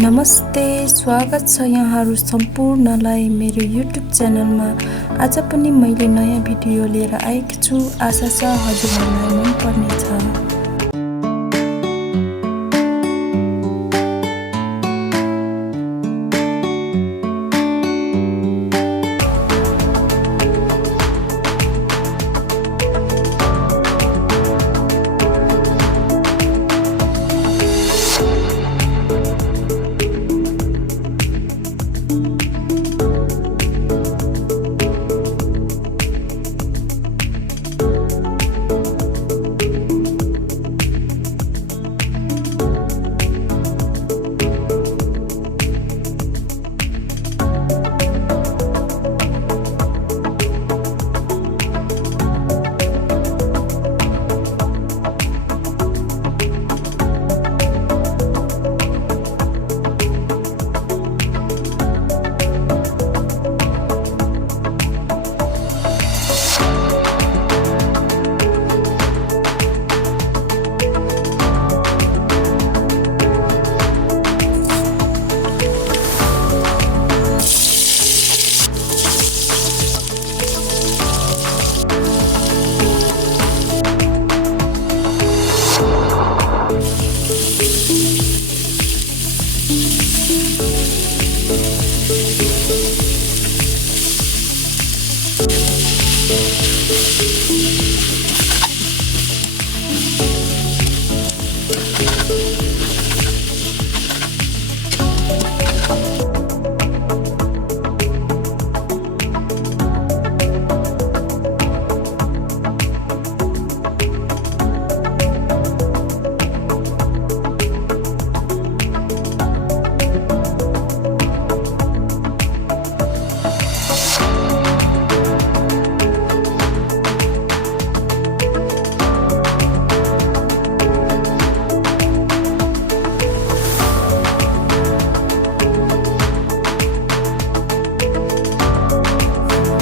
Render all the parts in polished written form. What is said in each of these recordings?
नमस्ते, स्वागत छ यहाँहरू सम्पूर्णलाई मेरो युट्युब च्यानलमा। आज पनि मैले नयाँ भिडियो लिएर आएकी छु। आशा छ हजुरहरूलाई मन पर्नेछ।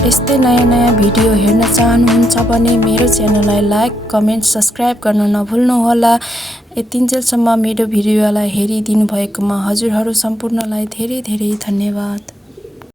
यस्तै नयाँ भिडियो हेर्न चाहनुहुन्छ भने मेरो च्यानललाई लाइक, कमेन्ट, सब्स्क्राइब गर्न नभुल्नुहोला। यतिन्जेलसम्म मेरो भिडियोलाई हेरिदिनु भएकोमा हजुरहरू सम्पूर्णलाई धेरै धेरै धन्यवाद।